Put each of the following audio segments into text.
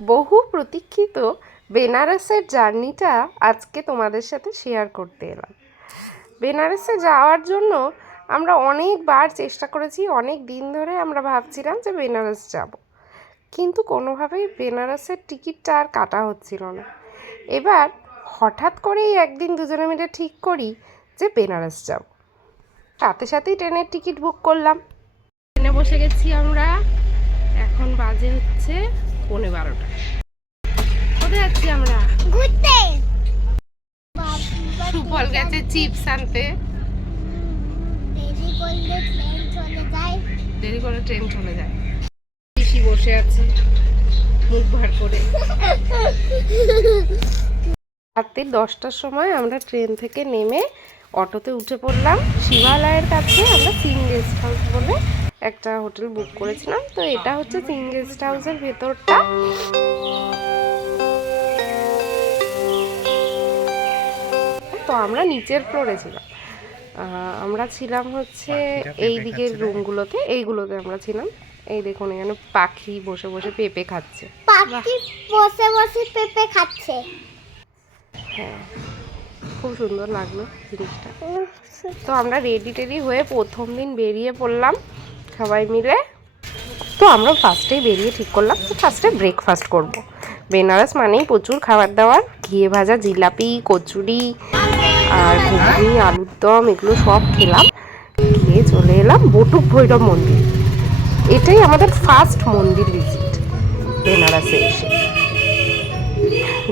বহু প্রতীক্ষিত বেনারসের জার্নিটা আজকে তোমাদের সাথে শেয়ার করতে এলাম। বেনারসে যাওয়ার জন্য আমরা অনেকবার চেষ্টা করেছি, অনেক দিন ধরে আমরা ভাবছিলাম যে বেনারস যাব, কিন্তু কোনোভাবেই বেনারসের টিকিটটা আর কাটা হচ্ছিল না। এবার হঠাৎ করেই একদিন দুজনে মিলে ঠিক করি যে বেনারস যাব। সাথে সাথেই ট্রেনের টিকিট বুক করলাম, ট্রেনে বসে গেছি আমরা। এখন বাজে হচ্ছে 11:30। কোথায় যাচ্ছি আমরা? ঘুরতে। সুফল গেছে চিপস আনতে। দেরি করে ট্রেন চলে যায়। পিসি বসে আছে মুখ ভার করে। রাত্রি 10টার সময় আমরা ট্রেন থেকে নেমে অটোতে উঠে পড়লাম। শিবালয়ের কাছে আমরা সিং গেস্ট হাউস বলে একটা হোটেল বুক করেছিলাম। তো এটা হচ্ছে সিং গেস্ট হাউসের ভেতরটা। তো আমরা নিচের ফ্লোরে ছিলাম। আমরা ছিলাম হচ্ছে এই দিকের রুমগুলোতে, এইগুলোতে আমরা ছিলাম। এই দেখুন এখানে পাখি বসে বসে পেঁপে খাচ্ছে। পাখি বসে বসে পেঁপে খাচ্ছে। হ্যাঁ, খুব সুন্দর লাগলো জিনিসটা। তো আমরা রেডি টেডি হয়ে প্রথম দিন বেরিয়ে পড়লাম সবাই মিলে। তো আমরা ফার্স্টেই বেরিয়ে ঠিক করলাম যে ফার্স্টে ব্রেকফাস্ট করব। বেনারস মানেই প্রচুর খাবার দাবার, ঘিয়ে ভাজা জিলাপি, কচুরি আর ঘুগনি, আলুর দম, এগুলো সব খেলাম। খেয়ে চলে এলাম বটুক ভৈরব মন্দির। এটাই আমাদের ফার্স্ট মন্দির ভিজিট বেনারসে এসে।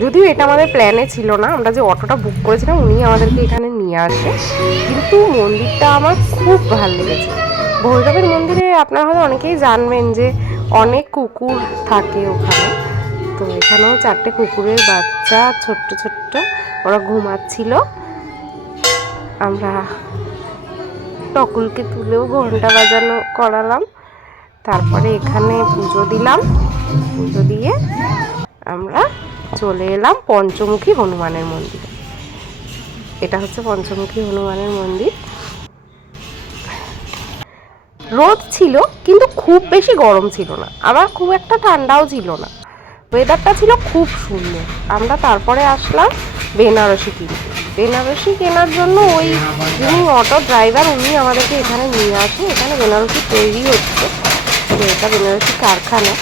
যদিও এটা আমাদের প্ল্যানে ছিল না, আমরা যে অটোটা বুক করেছিলাম উনি আমাদেরকে এখানে নিয়ে আসে। কিন্তু মন্দিরটা আমার খুব ভালো লেগেছে। ভৈরবের মন্দিরে আপনারা হয়তো অনেকেই জানবেন যে অনেক কুকুর থাকে ওখানে। তো এখানেও 4টে কুকুরের বাচ্চা ছোট্ট ছোট্ট, ওরা ঘুমাচ্ছিল। আমরা টকুলকে তুলেও ঘন্টা বাজানো করালাম। তারপরে এখানে পুজো দিলাম। পুজো দিয়ে আমরা চলে এলাম পঞ্চমুখী হনুমানের মন্দিরে। এটা হচ্ছে পঞ্চমুখী হনুমানের মন্দির। রোদ ছিল কিন্তু খুব বেশি গরম ছিল না, আবার খুব একটা ঠান্ডাও ছিল না। ওয়েদারটা ছিল খুব সুন্দর। আমরা তারপরে আসলাম বেনারসি কিনতে। বেনারসি কেনার জন্য ওই যিনি অটো ড্রাইভার উনি আমাদেরকে এখানে নিয়ে আসে। এখানে বেনারসি তৈরি হচ্ছে, তো এটা বেনারসি কারখানা।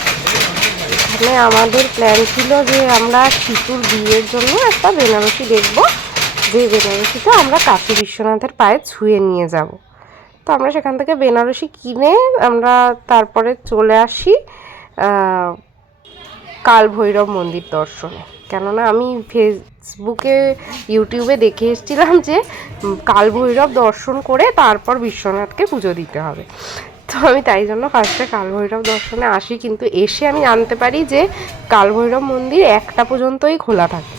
এখানে আমাদের প্ল্যান ছিল যে আমরা শিশুর বিয়ের জন্য একটা বেনারসি দেখব, যে বেনারসিটা আমরা কাশী বিশ্বনাথের পায়ে ছুঁয়ে নিয়ে যাব। তো আমরা সেখান থেকে বেনারসি কিনে আমরা তারপরে চলে আসি কাল ভৈরব মন্দির দর্শনে। কেননা আমি ফেসবুকে ইউটিউবে দেখে এসেছিলাম যে কাল ভৈরব দর্শন করে তারপর বিশ্বনাথকে পুজো দিতে হবে। তো আমি তাই জন্য ফার্স্টে কাল ভৈরব দর্শনে আসি, কিন্তু এসে আমি জানতে পারি যে কাল ভৈরব মন্দির 1টা পর্যন্তই খোলা থাকে।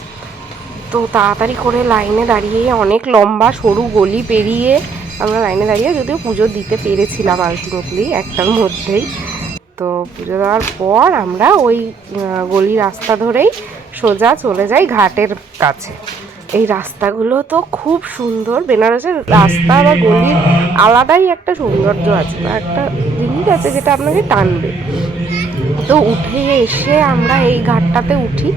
তো তাড়াতাড়ি করে লাইনে দাঁড়িয়ে অনেক লম্বা সরু গলি পেরিয়ে আমরা লাইনে দাঁড়িয়ে যদিও পুজো দিতে পেরেছিলাম আলটিমেটলি 1টার মধ্যেই। তো পুজো দেওয়ার পর আমরা ওই গলি রাস্তা ধরেই সোজা চলে যাই ঘাটের কাছে। এই রাস্তাগুলো তো খুব সুন্দর। বেনারসের রাস্তা বা গলির আলাদাই একটা সৌন্দর্য আছে বা একটা জিনিস আছে যেটা আপনাকে টানবে। তো উঠে এসে আমরা এই ঘাটটাতে উঠি।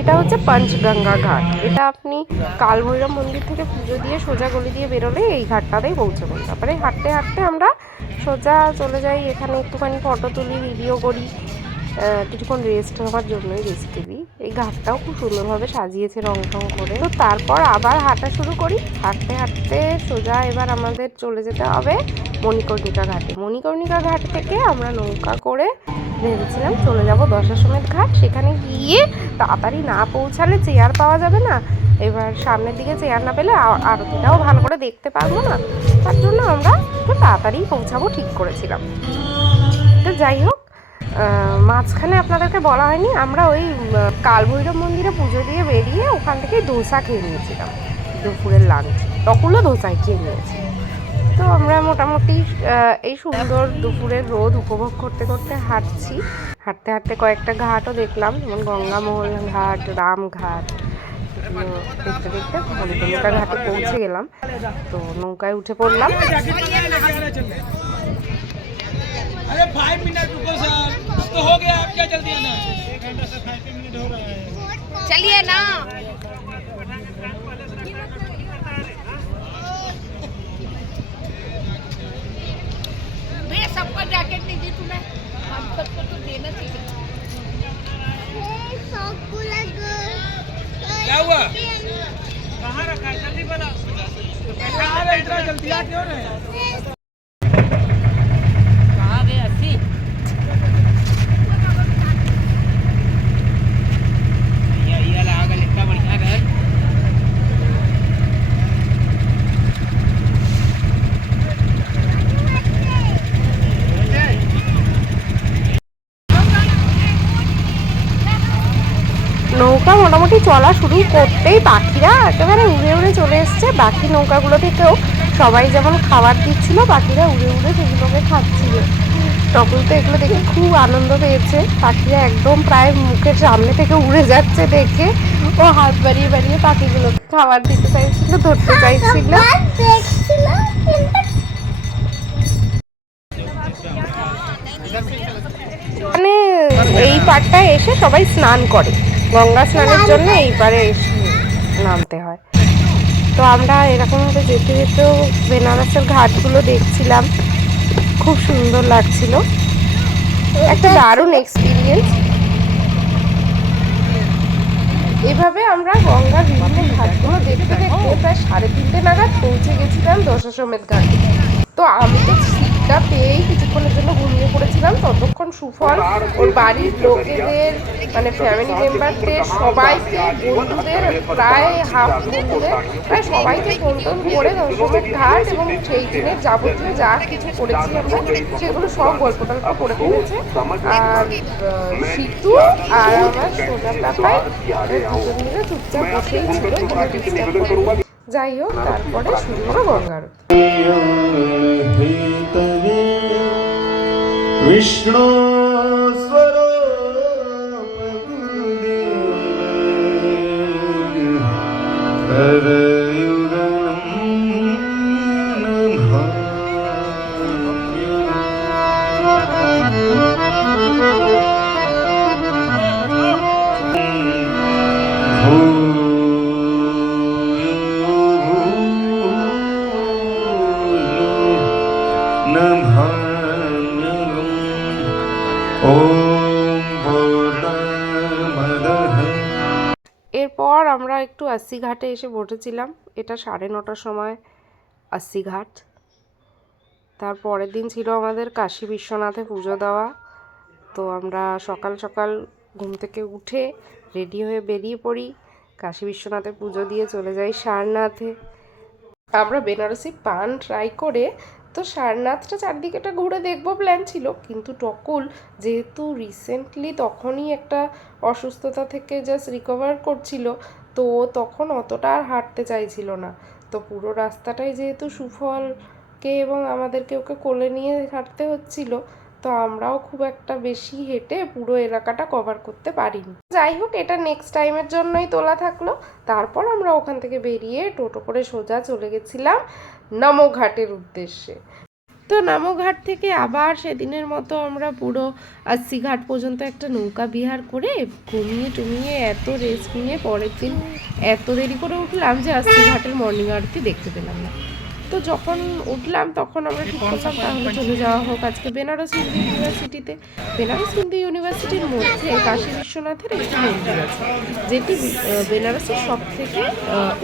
এটা হচ্ছে পঞ্চগঙ্গা ঘাট। এটা আপনি কাল ভৈরব মন্দির থেকে পুজো দিয়ে সোজা গলি দিয়ে বেরোলে এই ঘাটটাতেই পৌঁছবেন। তারপরে হাঁটতে হাঁটতে আমরা সোজা চলে যাই। এখানে একটুখানি ফটো তুলি, ভিডিও করি, কিছুক্ষণ রেস্ট নেওয়ার জন্যই বেসিক্যালি। এই ঘাটটাও খুব সুন্দরভাবে সাজিয়েছে রং টং করে। তো তারপর আবার হাঁটা শুরু করি। হাঁটতে হাঁটতে সোজা এবার আমাদের চলে যেতে হবে মণিকর্ণিকা ঘাটে। মণিকর্ণিকা ঘাট থেকে আমরা নৌকা করে ভেবেছিলাম চলে যাব দশাশ্বমেধ ঘাট। সেখানে গিয়ে তাড়াতাড়ি না পৌঁছালে চেয়ার পাওয়া যাবে না। এবার সামনের দিকে চেয়ার না পেলে আরতিটাও ভালো করে দেখতে পারবো না। তার জন্য আমরা একটু তাড়াতাড়ি পৌঁছাবো ঠিক করেছিলাম। তো যাই হোক, মাঝখানে আপনাদেরকে বলা হয়নি, আমরা ওই কাল ভৈরব মন্দিরে পুজো দিয়ে বেরিয়ে ওখান থেকে ধোসা খেয়ে নিয়েছিলাম দুপুরের লাঞ্চ। তখনও ধোসাই খেয়ে নিয়েছি। তো আমরা মোটামুটি এই সুন্দর দুপুরের রোদ উপভোগ করতে করতে হাঁটছি। হাঁটতে হাঁটতে কয়েকটা ঘাটও দেখলাম, যেমন গঙ্গামহল ঘাট, রামঘাট। দেখতে দেখতে মণিকর্ণিকা ঘাটে পৌঁছে গেলাম। তো নৌকায় উঠে পড়লাম। अरे 5 मिनट रुको सर। तो हो गया, आप क्या जल्दी आना है? 1 घंटा से 35 मिनट हो रहा है। चलिए ना। सबका जैकेट नहीं दी तूने, हम सबको तो देना चाहिए। क्या हुआ? कहाँ रखा है? जल्दी बताओ। इतना जल्दी आ क्यों रहे? कहाँ गए 80? ये लगा इतना बढ़िया है। নৌকা মোটামুটি চলা শুরু করতেই পাখিরা একেবারে উড়ে উড়ে চলে এসছে। বাকি নৌকাগুলো থেকেও সবাই যেমন খাবার দিচ্ছিল, পাখিরা উড়ে উড়ে সেগুলোকে খাচ্ছিল। টকুল তো এগুলো দেখে খুব আনন্দ পেয়েছে। পাখিরা একদম প্রায় মুখের সামনে থেকে উড়ে যাচ্ছে দেখে ও হাত বাড়িয়ে বাড়িয়ে পাখিগুলোকে খাবার দিতে চাইছিল, ধরতে চাইছিল। মানে এই পাড়টায় এসে সবাই স্নান করে, গঙ্গা স্নানের জন্য এই পাড়ে এসে নামতে হয়। তো আমরা এরকমভাবে যেতে যেতেও বেনারসের ঘাটগুলো দেখছিলাম, খুব সুন্দর লাগছিল, একটা দারুণ এক্সপিরিয়েন্স। এভাবে আমরা গঙ্গার বিভিন্ন ঘাটগুলো দেখতে দেখতে প্রায় 3:30 নাগাদ পৌঁছে গেছিলাম দশাশ্বমেধ ঘাটে। তো আমি তো সিটটা পেয়েই কিছুক্ষণের জন্য ঘুমিয়ে পড়েছিলাম। ততক্ষণ সুফল ওর বাড়ির লোকেদের মানে ফ্যামিলি মেম্বারদের সবাইকে, বন্ধুদের প্রায় হাফ বন্ধুদের প্রায় সবাইকে ফোন টোন করে দশমের ঘাট এবং সেই দিনের যাবতীয় যা কিছু করেছি আমরা সেগুলো সব গল্প টল্প করে ফেলেছে। আর সিটু আর আমার সোজা পাপাই দুজন মিলে চুপচাপ বসেই ছিল, কোনো ডিস্টার্ব করেনি। যাই হোক, তারপরে শুরু হলো গঙ্গা আরতি। विष्णु এরপর আমরা একটু আশি ঘাটে এসে বসেছিলাম। এটা 9:30টার সময় আশি ঘাট। তার পরের দিন ছিল আমাদের কাশী বিশ্বনাথে পুজো দেওয়া। তো আমরা সকাল সকাল ঘুম থেকে উঠে রেডি হয়ে বেরিয়ে পড়ি, কাশী বিশ্বনাথে পুজো দিয়ে চলে যাই সারনাথে। আমরা বেনারসি পান ট্রাই করে তো সারনাথটা চারদিকেটা ঘুরে দেখবো প্ল্যান ছিল, কিন্তু টকুল যেহেতু রিসেন্টলি তখনই একটা অসুস্থতা থেকে জাস্ট রিকভার করছিল, তো তখন অতটা আর হাঁটতে চাইছিল না। তো পুরো রাস্তাটাই যেহেতু সুফলকে এবং আমাদেরকে ওকে কোলে নিয়ে হাঁটতে হচ্ছিল, তো আমরাও খুব একটা বেশি হেঁটে পুরো এলাকাটা কভার করতে পারিনি। যাই হোক, এটা নেক্সট টাইমের জন্যই তোলা থাকলো। তারপর আমরা ওখান থেকে বেরিয়ে টোটো করে সোজা চলে গেছিলাম নামো ঘাটের উদ্দেশ্যে। তো নামো ঘাট থেকে আবার সেদিনের মতো আমরা পুরো 80 ঘাট পর্যন্ত একটা নৌকা বিহার করে ঘুমিয়ে টুমিয়ে এত রেস্ট নিয়ে পরের দিন এত দেরি করে উঠলাম যে 80 ঘাটের মর্নিং আরতি দেখতে পেলাম না। তো যখন উঠলাম তখন আমরা ঠিক করলাম তাহলে চলে যাওয়া হোক আজকে বেনারস হিন্দু ইউনিভার্সিটিতে। বেনারস হিন্দু ইউনিভার্সিটির মধ্যে কাশী বিশ্বনাথের একটি মন্দির আছে, যেটি বেনারসের সব থেকে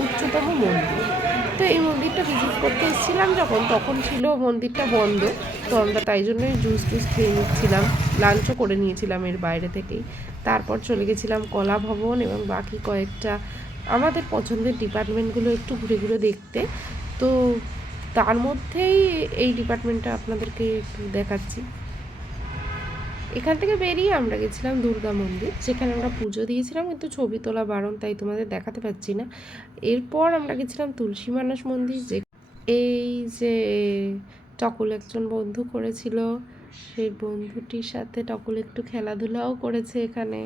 উচ্চতম মন্দির। তো এই মন্দিরটা ভিজিট করতে এসেছিলাম যখন, তখন ছিল মন্দিরটা বন্ধ। তো আমরা তাই জন্যই জুস খেয়ে নিচ্ছিলাম, লাঞ্চও করে নিয়েছিলাম এর বাইরে থেকেই। তারপর চলে গেছিলাম কলা ভবন এবং বাকি কয়েকটা আমাদের পছন্দের ডিপার্টমেন্টগুলো একটু ঘুরে ঘুরে দেখতে। তো তার মধ্যেই এই ডিপার্টমেন্টটা আপনাদেরকে একটু দেখাচ্ছি। এখান থেকে বেরিয়ে আমরা গেছিলাম দুর্গা মন্দির, যেখানে আমরা পুজো দিয়েছিলাম, কিন্তু ছবি তোলা বারণ, তাই তোমাদের দেখাতে পাচ্ছি না। এরপর আমরা গেছিলাম তুলসী মানস মন্দির, যে এই যে টকুল একজন বন্ধু করেছিল, সেই বন্ধুটির সাথে টকুল একটু খেলাধুলাও করেছে এখানে।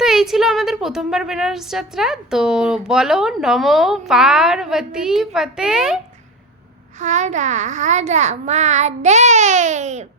তো এই ছিল আমাদের প্রথমবার বেনারস যাত্রা। তো বলো নমো পার্বতী পতে হারা হারা মহাদেব।